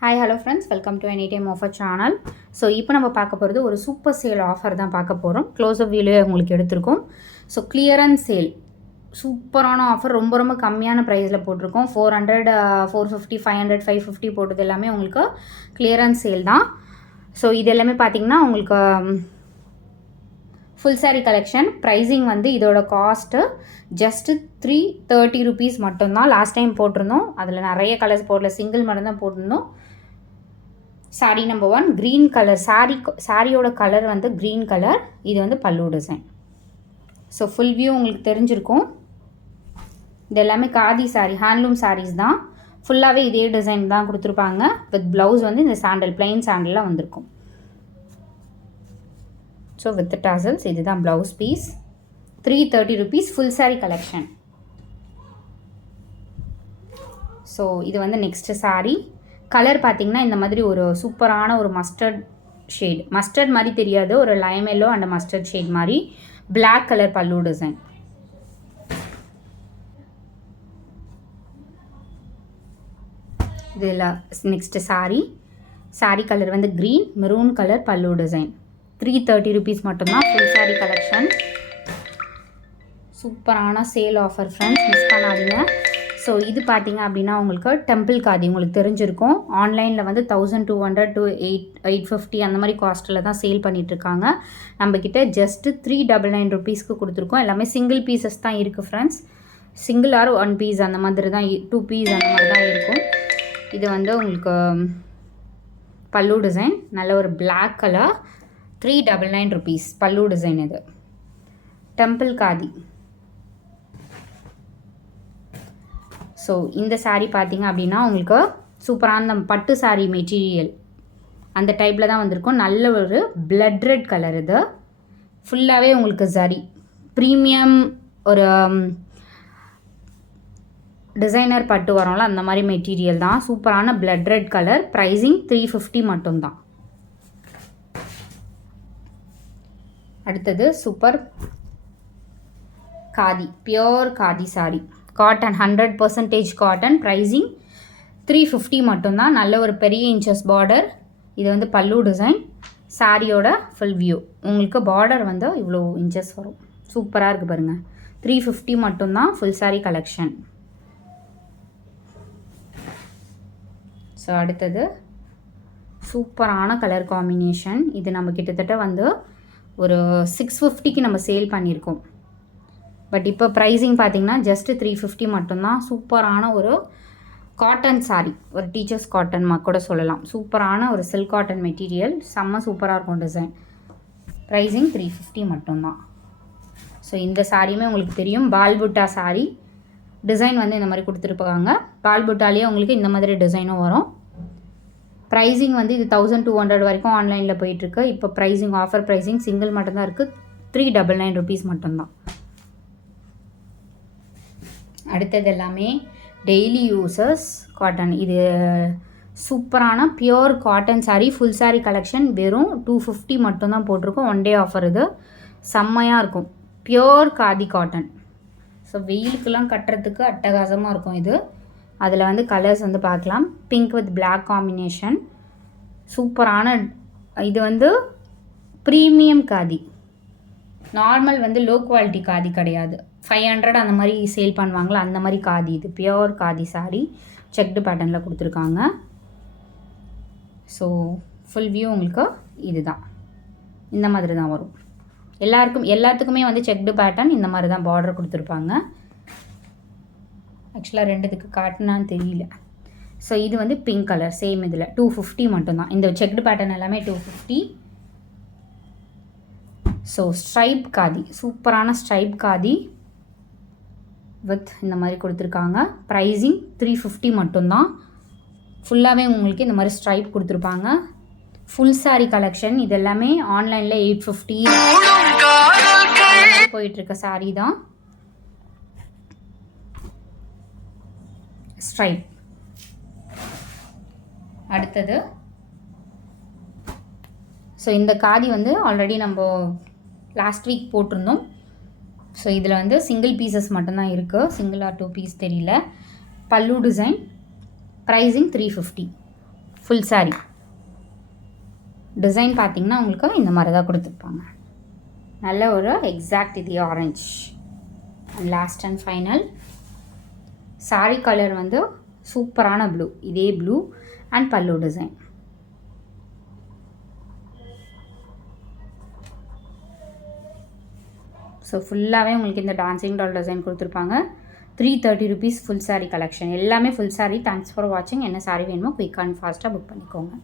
Hi hello friends, welcome to any time offer channel. So இப்போ நம்ம பார்க்க போகிறது ஒரு சூப்பர் சேல் ஆஃபர் தான் பார்க்க போகிறோம். க்ளோஸ்அப் வியூலே உங்களுக்கு எடுத்திருக்கோம். ஸோ கிளியரன்ஸ் சேல் சூப்பரான ஆஃபர், ரொம்ப ரொம்ப கம்மியான ப்ரைஸில் போட்டிருக்கோம். 400, 450, 500, 550 போட்டது எல்லாமே உங்களுக்கு கிளியரன்ஸ் சேல் தான். ஸோ இது எல்லாமே பார்த்திங்கன்னா உங்களுக்கு ஃபுல் சாரீ கலெக்ஷன். ப்ரைஸிங் வந்து இதோட காஸ்ட்டு ஜஸ்ட்டு 330 rupees மட்டும்தான். லாஸ்ட் டைம் போட்டிருந்தோம், அதில் நிறைய கலர்ஸ் போடல, சிங்கிள் மட்டும்தான் போட்டிருந்தோம். Sari number 1 green colour. சாரியோட கலர் வந்து க்ரீன் கலர். இது வந்து பல்லு டிசைன். ஸோ ஃபுல் வியூ உங்களுக்கு தெரிஞ்சிருக்கும். இது எல்லாமே காதி சாரீ, ஹேண்ட்லூம் சாரீஸ் தான். ஃபுல்லாகவே இதே டிசைன் தான் கொடுத்துருப்பாங்க. வித் ப்ளவுஸ் வந்து இந்த சாண்டல், பிளைன் சாண்டலில் வந்திருக்கும். So with tassels. இதுதான் blouse piece. 330 rupees full sari collection. So இது வந்து நெக்ஸ்ட்டு சாரீ. கலர் பார்த்திங்கன்னா இந்த மாதிரி ஒரு சூப்பரான ஒரு மஸ்டர்ட் ஷேட். மஸ்டர்ட் மாதிரி தெரியாது, ஒரு Lime yellow and mustard shade மாதிரி. பிளாக் கலர் பல்லு டிசைன். இதில் நெக்ஸ்ட்டு சாரீ கலர் வந்து க்ரீன், மெரூன் கலர் பல்லு டிசைன். 330 rupees மட்டும்தான் ஃபுல் சாரீ கலெக்ஷன். சூப்பரான சேல் ஆஃபர் ஃப்ரெண்ட்ஸ், மிஸ் பண்ணாதீங்க. ஸோ இது பார்த்திங்க அப்படின்னா உங்களுக்கு டெம்பிள் காதி உங்களுக்கு தெரிஞ்சிருக்கும். ஆன்லைனில் வந்து 1200 to 850 அந்த மாதிரி காஸ்ட்டில் தான் சேல் பண்ணிகிட்ருக்காங்க. நம்மக்கிட்ட ஜஸ்ட்டு 399 rupeesக்கு கொடுத்துருக்கோம். எல்லாமே சிங்கிள் பீசஸ் தான் இருக்குது ஃப்ரெண்ட்ஸ். சிங்கிள் ஆர் 1 piece அந்த மாதிரி தான், 2 piece அந்த மாதிரி தான் இருக்கும். இது வந்து உங்களுக்கு பல்லு டிசைன், நல்ல ஒரு பிளாக் கலர். 399 rupees பல்லு டிசைன். இது டெம்பிள் காதி. ஸோ இந்த சாரீ பார்த்திங்க அப்படின்னா உங்களுக்கு சூப்பரான பட்டு சாரீ மெட்டீரியல் அந்த டைப்பில் தான் வந்திருக்கும். நல்ல ஒரு பிளட் ரெட் கலர். இது ஃபுல்லாகவே உங்களுக்கு சரி ப்ரீமியம் ஒரு டிசைனர் பட்டு வரோம்ல, அந்த மாதிரி மெட்டீரியல் தான். சூப்பரான பிளட் ரெட் கலர். ப்ரைஸிங் 350 மட்டும்தான். அடுத்தது super khadi, pure khadi sari. Cotton, 100% cotton. Pricing 350 மட்டும்தான். நல்ல ஒரு பெரிய இன்ச்சஸ் பார்டர். இது வந்து பல்லு டிசைன். சாரியோட ஃபுல் வியூ உங்களுக்கு பார்டர் வந்து இவ்வளோ இன்ச்சஸ் வரும். சூப்பராக இருக்குது பாருங்கள். 350 மட்டும்தான் ஃபுல் சாரீ கலெக்ஷன். ஸோ அடுத்தது சூப்பரான கலர் காம்பினேஷன். இது நம்ம கிட்டத்தட்ட வந்து ஒரு 650க்கு நம்ம சேல் பண்ணியிருக்கோம். பட் இப்போ ப்ரைஸிங் பார்த்திங்கன்னா ஜஸ்ட்டு 350 மட்டும்தான். சூப்பரான ஒரு காட்டன் சாரீ, ஒரு டீச்சர்ஸ் காட்டன் கூட சொல்லலாம். சூப்பரான ஒரு சில்க் காட்டன் மெட்டீரியல், செம்ம சூப்பராக இருக்கும் டிசைன். ப்ரைஸிங் 350 மட்டும்தான். ஸோ இந்த சாரியுமே உங்களுக்கு தெரியும், பால்புட்டா சாரீ. டிசைன் வந்து இந்த மாதிரி கொடுத்துருப்பாங்க. பால்புட்டாலேயே உங்களுக்கு இந்த மாதிரி டிசைனும் வரும். ப்ரைஸிங் வந்து இது 1200 வரைக்கும் ஆன்லைனில் போயிட்டுருக்கு. இப்போ ப்ரைஸிங் ஆஃபர் ப்ரைஸிங் சிங்கிள் மட்டும்தான் இருக்குது. 399 rupees மட்டும்தான். அடுத்தது எல்லாமே டெய்லி யூசர்ஸ் காட்டன். இது சூப்பரான pure cotton sari, full sari collection. வெறும் 250 மட்டும்தான் போட்டிருக்கோம். 1 day ஆஃபர். இது செம்மையாக இருக்கும். Pure khadi cotton. ஸோ வெயிலுக்கெல்லாம் கட்டுறதுக்கு அட்டகாசமாக இருக்கும் இது. அதில் வந்து கலர்ஸ் வந்து பார்க்கலாம். Pink with black combination. சூப்பரான இது வந்து ப்ரீமியம் காதி. நார்மல் வந்து லோ குவாலிட்டி காதி கிடையாது. 500 அந்த மாதிரி சேல் பண்ணுவாங்களா, அந்த மாதிரி காதி. இது பியோர் காதி சாரீ. செக்டு பேட்டர்னில் கொடுத்துருக்காங்க. ஸோ ஃபுல் வியூ உங்களுக்கு இதுதான், இந்த மாதிரி தான் வரும். எல்லாத்துக்குமே வந்து செக்டு பேட்டர்ன் இந்த மாதிரி தான் பார்டர் கொடுத்துருப்பாங்க. ஆக்சுவலாக ரெண்டுத்துக்கு காட்டினான்னு தெரியல. ஸோ இது வந்து பிங்க் கலர். சேம் இதில் 250 மட்டும்தான். இந்த செக்டு பேட்டர்ன் எல்லாமே 250. ஸோ ஸ்ட்ரைப் காதி, சூப்பரான ஸ்ட்ரைப் காதி வித் இந்த மாதிரி கொடுத்துருக்காங்க. ப்ரைஸிங் 350 மட்டும்தான். ஃபுல்லாகவே உங்களுக்கு இந்த மாதிரி ஸ்ட்ரைப் கொடுத்துருப்பாங்க. Full sari collection. இது எல்லாமே ஆன்லைனில் 850 போயிட்டுருக்க சாரீ தான். ஸ்ட்ரைப். அடுத்தது ஸோ இந்த காதி வந்து ஆல்ரெடி நம்ம லாஸ்ட் வீக் போட்டிருந்தோம். ஸோ இதில் வந்து சிங்கிள் பீசஸ் மட்டும்தான் இருக்குது. சிங்கிள் ஆர் 2 piece தெரியல. பல்லு design. Pricing 350. Full saree design பார்த்திங்கன்னா உங்களுக்கு இந்த மாதிரி தான் கொடுத்துருப்பாங்க. நல்ல ஒரு எக்ஸாக்ட் இது orange. And last and final saree colour வந்து சூப்பரான ப்ளூ, இதே ப்ளூ அண்ட் பல்லு டிசைன். ஸோ ஃபுல்லாகவே உங்களுக்கு இந்த டான்சிங் டால் டிசைன் கொடுத்துருப்பாங்க. 330 rupees ஃபுல் saree கலெக்ஷன். எல்லாமே ஃபுல் saree. தேங்க்ஸ் ஃபார் வாட்சிங். என்ன saree வேணுமோ குயிக்காக அண்ட் ஃபாஸ்ட்டாக புக் பண்ணிக்கோங்க.